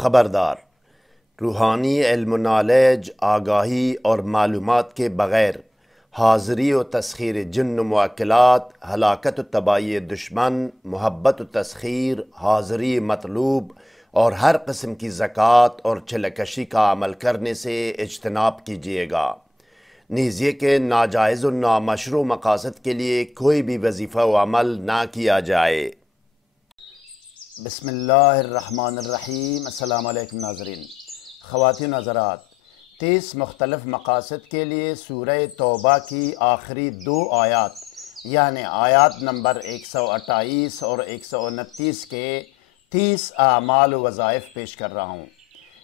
خبردار، روحانی علم و نالج، آگاہی اور معلومات کے بغیر حاضری و تسخیر جن و موکلات، ہلاکت و تباہی دشمن، محبت و تسخیر، حاضری مطلوب اور ہر قسم کی زکوٰۃ اور چلکشی کا عمل کرنے سے اجتناب کیجیے گا، نیز یہ کہ ناجائز و نامشروع مقاصد کے لیے کوئی بھی وظیفہ و عمل نہ کیا جائے۔ بسم اللہ الرحمن الرحیم۔ السلام علیکم ناظرین۔ خواتین و حضرات، 30 مختلف مقاصد کے لیے سورہ توبہ کی آخری 2 آیات یعنی آیات نمبر 128 اور 129 کے 30 اعمال و وظائف پیش کر رہا ہوں۔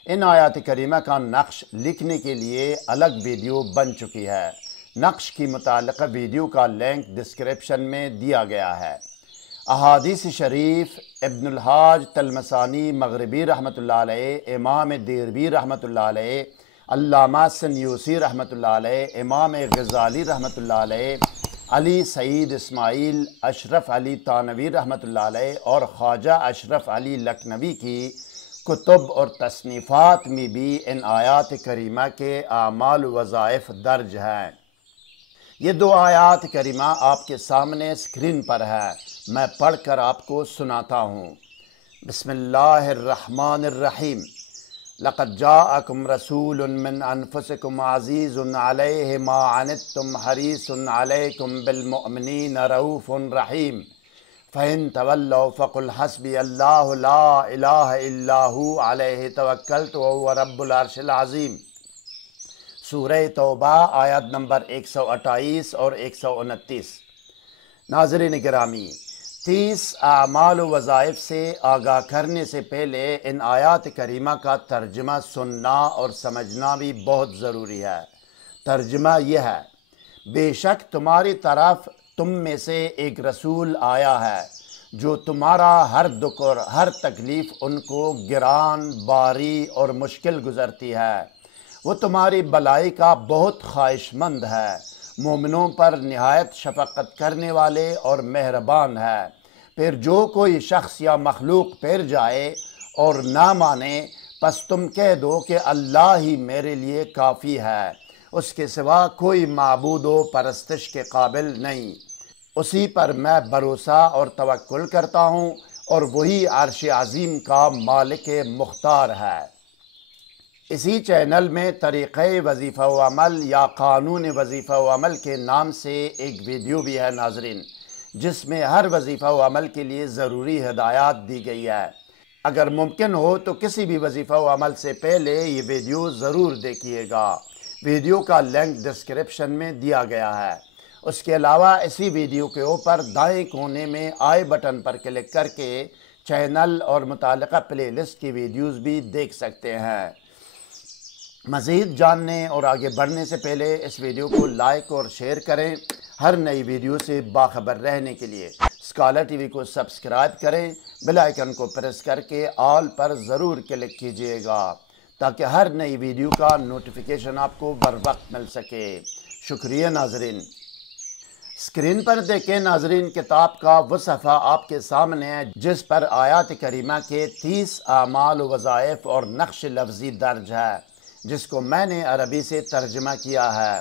ان آیات کریمہ کا نقش لکھنے کے لیے الگ ویڈیو بن چکی ہے۔ نقش کی متعلقہ ویڈیو کا لنک ڈسکرپشن میں دیا گیا ہے۔ احادیث شریف ابن الحاج تلمسانی مغربی رحمۃ اللہ علیہ، امام دیربی رحمۃ اللہ علیہ، علامہ سنیوسی رحمۃ اللہ علیہ، امام غزالی رحمۃ اللہ علیہ، علی سعید اسماعیل، اشرف علی تانوی رحمۃ اللہ علیہ اور خواجہ اشرف علی لکھنوی کی کتب اور تصنیفات میں بھی ان آیات کریمہ کے اعمال و وظائف درج ہیں۔ یہ 2 آیات کریمہ آپ کے سامنے اسکرین پر ہے، میں پڑھ کر آپ کو سناتا ہوں۔ بسم اللہ الرحمن الرحیم۔ لقد جاءکم رسول من انفسکم عزیز علیہ ما عنتم حریص علیکم بالمؤمنین رؤوف رحیم فإن تولوا فقل حسبی اللہ لا الہ الا ہو علیہ توکلت وہو رب العرش العظیم۔ سورہ توبہ آیت نمبر 128 اور 129۔ ناظرین گرامی، 30 اعمال و وظائف سے آگاہ کرنے سے پہلے ان آیات کریمہ کا ترجمہ سننا اور سمجھنا بھی بہت ضروری ہے۔ ترجمہ یہ ہے: بے شک تمہاری طرف تم میں سے ایک رسول آیا ہے جو تمہارا ہر دکھ اور ہر تکلیف ان کو گران، باری اور مشکل گزرتی ہے۔ وہ تمہاری بلائی کا بہت خواہش مند ہے، مومنوں پر نہایت شفقت کرنے والے اور مہربان ہے۔ پھر جو کوئی شخص یا مخلوق پھر جائے اور نہ مانے، پس تم کہہ دو کہ اللہ ہی میرے لیے کافی ہے، اس کے سوا کوئی معبود و پرستش کے قابل نہیں، اسی پر میں بھروسہ اور توکل کرتا ہوں اور وہی عرش عظیم کا مالک مختار ہے۔ اسی چینل میں طریقہ وظیفہ و عمل یا قانون وظیفہ و عمل کے نام سے ایک ویڈیو بھی ہے ناظرین، جس میں ہر وظیفہ و عمل کے لیے ضروری ہدایات دی گئی ہے۔ اگر ممکن ہو تو کسی بھی وظیفہ و عمل سے پہلے یہ ویڈیو ضرور دیکھیے گا۔ ویڈیو کا لنک ڈسکرپشن میں دیا گیا ہے۔ اس کے علاوہ اسی ویڈیو کے اوپر دائیں کونے میں آئی بٹن پر کلک کر کے چینل اور متعلقہ پلے لسٹ کی ویڈیوز بھی دیکھ سکتے ہیں۔ مزید جاننے اور آگے بڑھنے سے پہلے اس ویڈیو کو لائک اور شیئر کریں۔ ہر نئی ویڈیو سے باخبر رہنے کے لیے اسکالر ٹی وی کو سبسکرائب کریں، بیل آئیکن کو پریس کر کے آل پر ضرور کلک کیجیے گا تاکہ ہر نئی ویڈیو کا نوٹیفیکیشن آپ کو بر وقت مل سکے۔ شکریہ ناظرین۔ اسکرین پر دیکھیں ناظرین، کتاب کا وہ صفحہ آپ کے سامنے ہے جس پر آیات کریمہ کے 30 اعمال و وظائف اور نقش لفظی درج ہے، جس کو میں نے عربی سے ترجمہ کیا ہے۔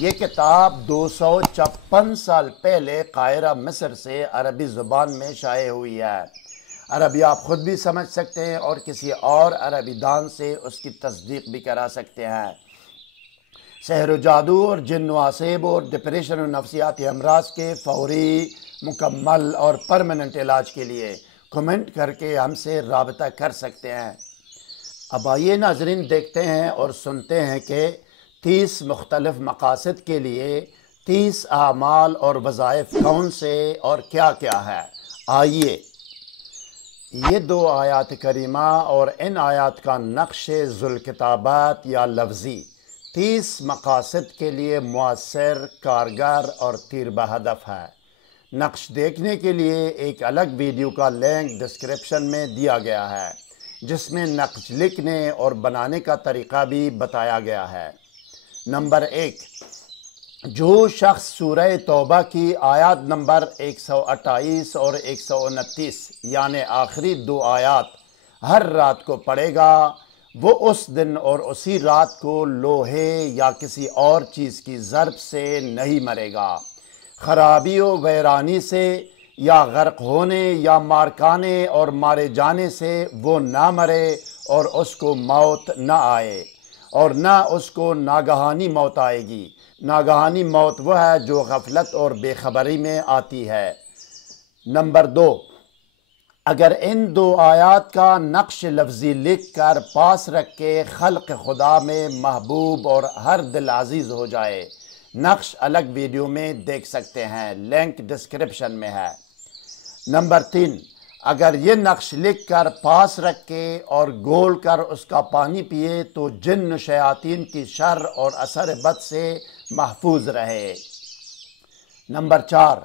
یہ کتاب 256 سال پہلے قاہرہ مصر سے عربی زبان میں شائع ہوئی ہے۔ عربی آپ خود بھی سمجھ سکتے ہیں اور کسی اور عربی دان سے اس کی تصدیق بھی کرا سکتے ہیں۔ سحر و جادو اور جن و عصیب اور ڈپریشن و نفسیاتی امراض کے فوری، مکمل اور پرمننٹ علاج کے لیے کمنٹ کر کے ہم سے رابطہ کر سکتے ہیں۔ اب آئیے ناظرین دیکھتے ہیں اور سنتے ہیں کہ 30 مختلف مقاصد کے لیے 30 اعمال اور وظائف کون سے اور کیا کیا ہے۔ آئیے یہ 2 آیات کریمہ اور ان آیات کا نقش ذوالکتابات یا لفظی 30 مقاصد کے لیے مؤثر، کارگر اور تیر بہدف ہے۔ نقش دیکھنے کے لیے ایک الگ ویڈیو کا لنک ڈسکرپشن میں دیا گیا ہے، جس میں نقش لکھنے اور بنانے کا طریقہ بھی بتایا گیا ہے۔ نمبر 1، جو شخص سورہ توبہ کی آیات نمبر 128 اور 129 یعنی آخری 2 آیات ہر رات کو پڑے گا، وہ اس دن اور اسی رات کو لوہے یا کسی اور چیز کی ضرب سے نہیں مرے گا، خرابی و ویرانی سے یا غرق ہونے یا مارکانے اور مارے جانے سے وہ نہ مرے اور اس کو موت نہ آئے، اور نہ اس کو ناگہانی موت آئے گی۔ ناگہانی موت وہ ہے جو غفلت اور بے خبری میں آتی ہے۔ نمبر 2، اگر ان 2 آیات کا نقش لفظی لکھ کر پاس رکھ کے خلق خدا میں محبوب اور ہر دل عزیز ہو جائے۔ نقش الگ ویڈیو میں دیکھ سکتے ہیں، لنک ڈسکرپشن میں ہے۔ نمبر 3، اگر یہ نقش لکھ کر پاس رکھ کے اور گول کر اس کا پانی پیے تو جن و شیاطین کی شر اور اثر بد سے محفوظ رہے۔ نمبر 4،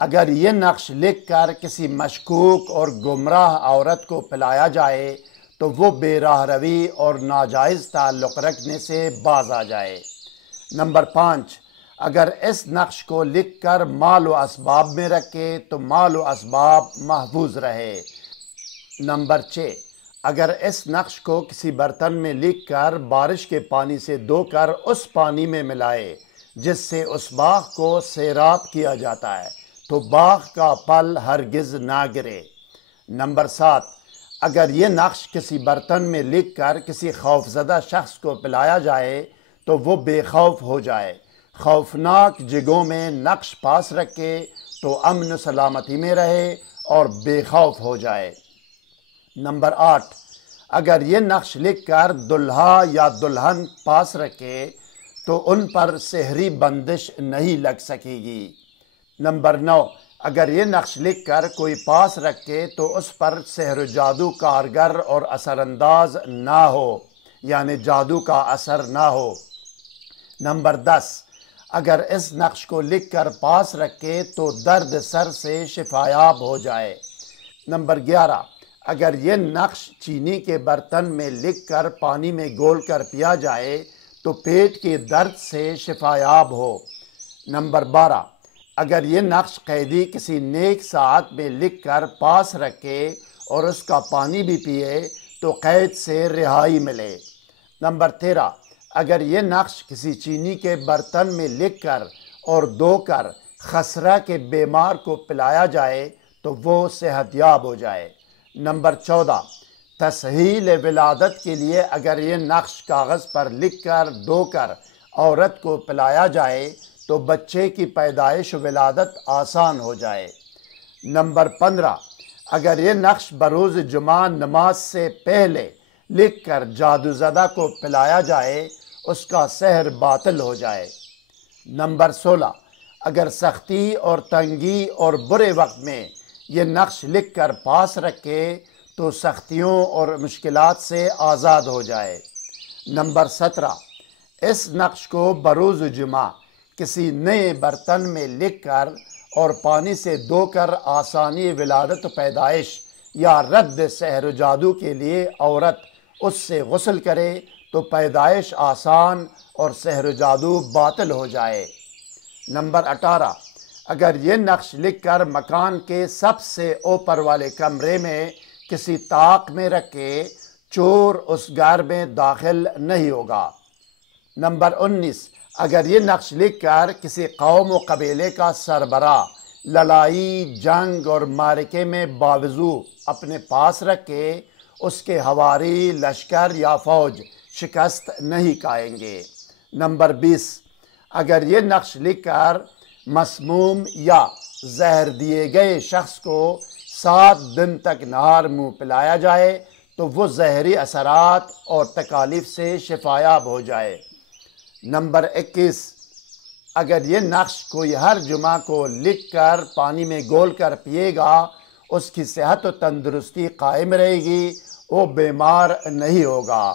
اگر یہ نقش لکھ کر کسی مشکوک اور گمراہ عورت کو پلایا جائے تو وہ بے راہ روی اور ناجائز تعلق رکھنے سے باز آ جائے۔ نمبر 5، اگر اس نقش کو لکھ کر مال و اسباب میں رکھے تو مال و اسباب محفوظ رہے۔ نمبر 6، اگر اس نقش کو کسی برتن میں لکھ کر بارش کے پانی سے دھو کر اس پانی میں ملائے جس سے اس باغ کو سیراب کیا جاتا ہے تو باغ کا پھل ہرگز نہ گرے۔ نمبر 7، اگر یہ نقش کسی برتن میں لکھ کر کسی خوفزدہ شخص کو پلایا جائے تو وہ بے خوف ہو جائے۔ خوفناک جگہوں میں نقش پاس رکھے تو امن و سلامتی میں رہے اور بے خوف ہو جائے۔ نمبر 8، اگر یہ نقش لکھ کر دلہا یا دلہن پاس رکھے تو ان پر سحری بندش نہیں لگ سکے گی۔ نمبر 9، اگر یہ نقش لکھ کر کوئی پاس رکھے تو اس پر سحر و جادو کارگر اور اثر انداز نہ ہو، یعنی جادو کا اثر نہ ہو۔ نمبر 10، اگر اس نقش کو لکھ کر پاس رکھے تو درد سر سے شفایاب ہو جائے۔ نمبر 11، اگر یہ نقش چینی کے برتن میں لکھ کر پانی میں گول کر پیا جائے تو پیٹ کے درد سے شفایاب ہو۔ نمبر 12، اگر یہ نقش قیدی کسی نیک ساعت میں لکھ کر پاس رکھے اور اس کا پانی بھی پیے تو قید سے رہائی ملے۔ نمبر 13، اگر یہ نقش کسی چینی کے برتن میں لکھ کر اور دھو کر خسرہ کے بیمار کو پلایا جائے تو وہ صحت یاب ہو جائے۔ نمبر 14، تسہیل ولادت کے لیے اگر یہ نقش کاغذ پر لکھ کر دھو کر عورت کو پلایا جائے تو بچے کی پیدائش و ولادت آسان ہو جائے۔ نمبر 15، اگر یہ نقش بروز جمعہ نماز سے پہلے لکھ کر جادو زدہ کو پلایا جائے اس کا سحر باطل ہو جائے۔ نمبر 16، اگر سختی اور تنگی اور برے وقت میں یہ نقش لکھ کر پاس رکھے تو سختیوں اور مشکلات سے آزاد ہو جائے۔ نمبر 17، اس نقش کو بروز جمعہ کسی نئے برتن میں لکھ کر اور پانی سے دھو کر آسانی ولادت و پیدائش یا رد سحر و جادو کے لیے عورت اس سے غسل کرے تو پیدائش آسان اور سحر و جادو باطل ہو جائے۔ نمبر 18، اگر یہ نقش لکھ کر مکان کے سب سے اوپر والے کمرے میں کسی طاق میں رکھے چور اس گھر میں داخل نہیں ہوگا۔ نمبر 19، اگر یہ نقش لکھ کر کسی قوم و قبیلے کا سربراہ لڑائی جنگ اور معرکے میں باوضو اپنے پاس رکھے اس کے ہواری لشکر یا فوج شکست نہیں کھائیں گے۔ نمبر 20، اگر یہ نقش لکھ کر مسموم یا زہر دیے گئے شخص کو 7 دن تک نہار منہ پلایا جائے تو وہ زہری اثرات اور تکالیف سے شفایاب ہو جائے۔ نمبر 21، اگر یہ نقش کوئی ہر جمعہ کو لکھ کر پانی میں گول کر پیے گا اس کی صحت و تندرستی قائم رہے گی، وہ بیمار نہیں ہوگا۔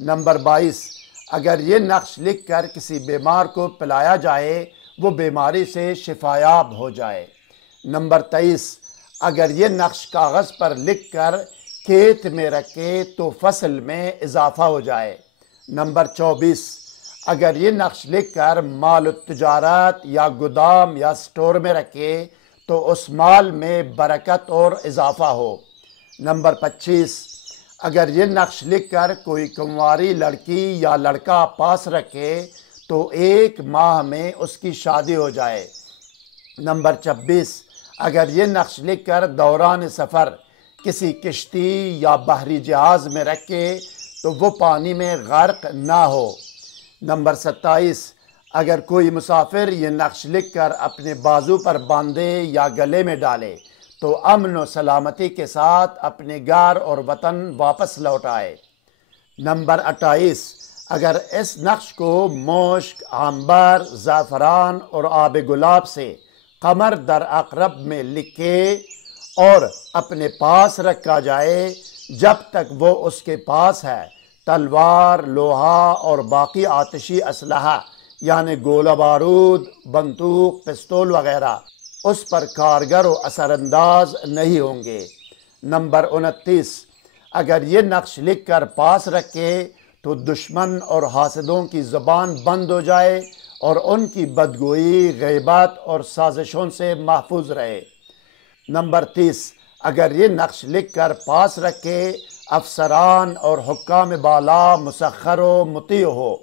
نمبر 22، اگر یہ نقش لکھ کر کسی بیمار کو پلایا جائے وہ بیماری سے شفایاب ہو جائے۔ نمبر 23، اگر یہ نقش کاغذ پر لکھ کر کھیت میں رکھے تو فصل میں اضافہ ہو جائے۔ نمبر 24، اگر یہ نقش لکھ کر مال و تجارت یا گودام یا سٹور میں رکھے تو اس مال میں برکت اور اضافہ ہو۔ نمبر 25، اگر یہ نقش لکھ کر کوئی کنواری لڑکی یا لڑکا پاس رکھے تو 1 ماہ میں اس کی شادی ہو جائے۔ نمبر 26، اگر یہ نقش لکھ کر دوران سفر کسی کشتی یا بحری جہاز میں رکھے تو وہ پانی میں غرق نہ ہو۔ نمبر 27، اگر کوئی مسافر یہ نقش لکھ کر اپنے بازو پر باندھے یا گلے میں ڈالے تو امن و سلامتی کے ساتھ اپنے گھر اور وطن واپس لوٹ آئے۔ نمبر 28، اگر اس نقش کو مشک، عنبر، زعفران اور آب گلاب سے قمر در عقرب میں لکھے اور اپنے پاس رکھا جائے جب تک وہ اس کے پاس ہے، تلوار، لوہا اور باقی آتشی اسلحہ یعنی گولہ بارود، بندوق، پستول وغیرہ اس پر کارگر و اثر انداز نہیں ہوں گے۔ نمبر 29، اگر یہ نقش لکھ کر پاس رکھے تو دشمن اور حاسدوں کی زبان بند ہو جائے اور ان کی بدگوئی، غیبت اور سازشوں سے محفوظ رہے۔ نمبر 30، اگر یہ نقش لکھ کر پاس رکھے افسران اور حکام بالا مسخر و مطیع ہو۔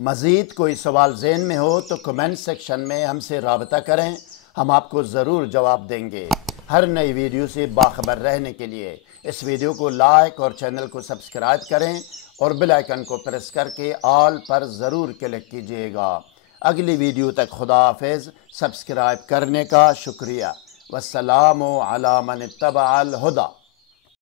مزید کوئی سوال ذہن میں ہو تو کمنٹ سیکشن میں ہم سے رابطہ کریں، ہم آپ کو ضرور جواب دیں گے۔ ہر نئی ویڈیو سے باخبر رہنے کے لیے اس ویڈیو کو لائک اور چینل کو سبسکرائب کریں اور بیل آئیکن کو پریس کر کے آل پر ضرور کلک کیجیے گا۔ اگلی ویڈیو تک خدا حافظ، سبسکرائب کرنے کا شکریہ۔ والسلام علی من اتبع الہدی۔